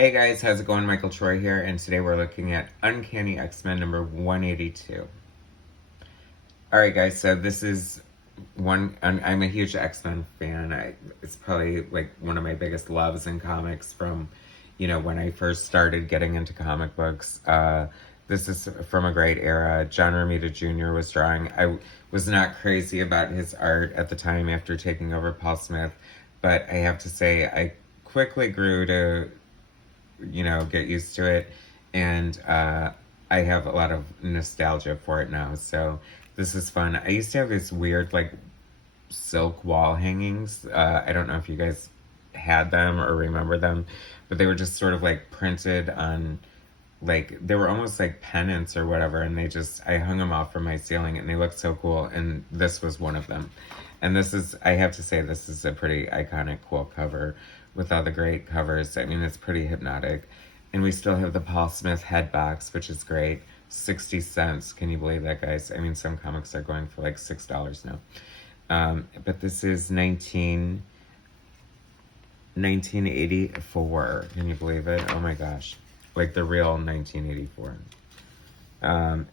Hey guys, how's it going? Michael Troy here, and today we're looking at Uncanny X-Men number 182. Alright guys, so this is I'm a huge X-Men fan. It's probably like one of my biggest loves in comics from, when I first started getting into comic books. This is from a great era. John Romita Jr. was drawing. I was not crazy about his art at the time after taking over Paul Smith, but I have to say I quickly grew to get used to it. And I have a lot of nostalgia for it now. So this is fun. I used to have these weird, like, silk wall hangings. I don't know if you guys had them or remember them, but they were just sort of like printed on, like, they were almost like pennants or whatever. And I hung them off from my ceiling and they looked so cool. And this was one of them. And I have to say, this is a pretty iconic, cool cover with all the great covers. I mean, it's pretty hypnotic. And we still have the Paul Smith head box, which is great. 60 cents. Can you believe that, guys? I mean, some comics are going for like $6 now. But this is 1984. Can you believe it? Oh my gosh. Like the real 1984.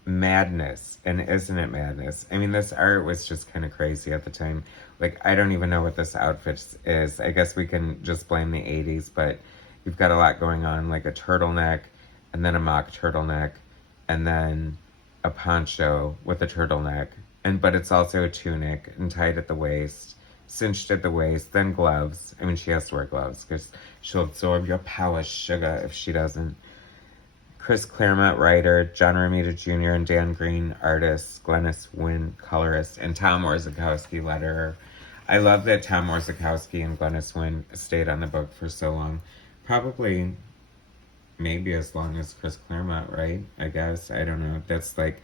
Madness. And isn't it madness? I mean, this art was just kind of crazy at the time. Like, I don't even know what this outfit is. I guess we can just blame the 80s, but you've got a lot going on, like a turtleneck, and then a mock turtleneck, and then a poncho with a turtleneck. But it's also a tunic and tied at the waist, cinched at the waist, then gloves. I mean, she has to wear gloves because she'll absorb your power, sugar, if she doesn't. Chris Claremont, writer, John Romita Jr. and Dan Green, artists, Glennis Wynn, colorist, and Tom Orzechowski, letterer. I love that Tom Orzechowski and Glennis Wynn stayed on the book for so long. Probably, maybe as long as Chris Claremont, right? I guess. I don't know. That's like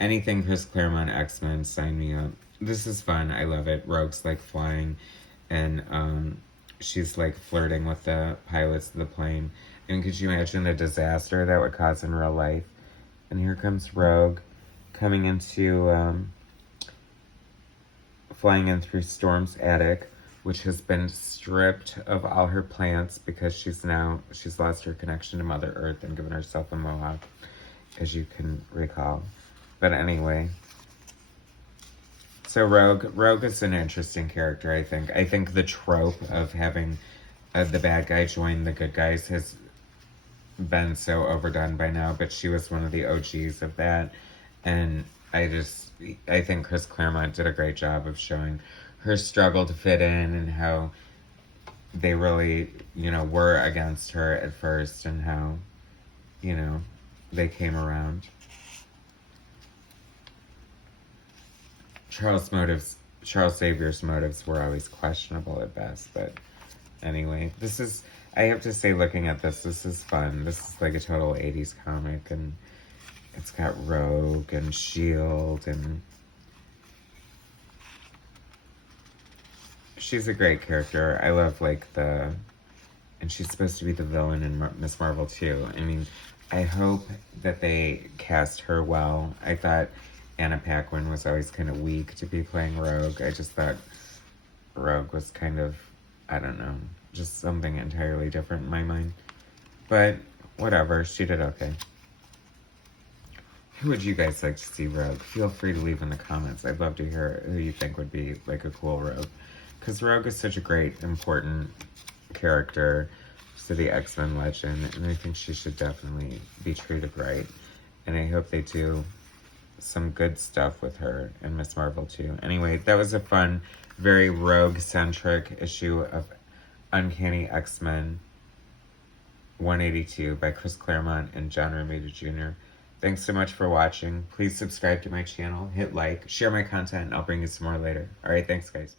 anything Chris Claremont X-Men, sign me up. This is fun. I love it. Rogue's like flying, and she's like flirting with the pilots of the plane. And could you imagine the disaster that would cause in real life? And here comes Rogue coming into, flying in through Storm's attic, which has been stripped of all her plants because she's lost her connection to Mother Earth and given herself a mohawk, as you can recall. But anyway, so Rogue is an interesting character, I think. I think the trope of having the bad guy join the good guys has been so overdone by now, but she was one of the OGs of that. And I think Chris Claremont did a great job of showing her struggle to fit in and how they really, were against her at first and how, they came around. Charles Xavier's motives were always questionable at best, but anyway, I have to say, looking at this is fun. This is like a total 80s comic, and it's got Rogue and S.H.I.E.L.D. and she's a great character. I love and she's supposed to be the villain in Miss Marvel too. I mean, I hope that they cast her well. I thought Anna Paquin was always kind of weak to be playing Rogue. I just thought Rogue was kind of, I don't know, just something entirely different in my mind. But whatever, she did okay. Who would you guys like to see Rogue? Feel free to leave in the comments. I'd love to hear who you think would be like a cool Rogue. Because Rogue is such a great, important character to the X-Men legend. And I think she should definitely be treated right. And I hope they do some good stuff with her and Miss Marvel too. Anyway, that was a fun, very Rogue-centric issue of Uncanny X-Men 182 by Chris Claremont and John Romita Jr. Thanks so much for watching. Please subscribe to my channel, hit like, share my content, and I'll bring you some more later. Alright, thanks guys.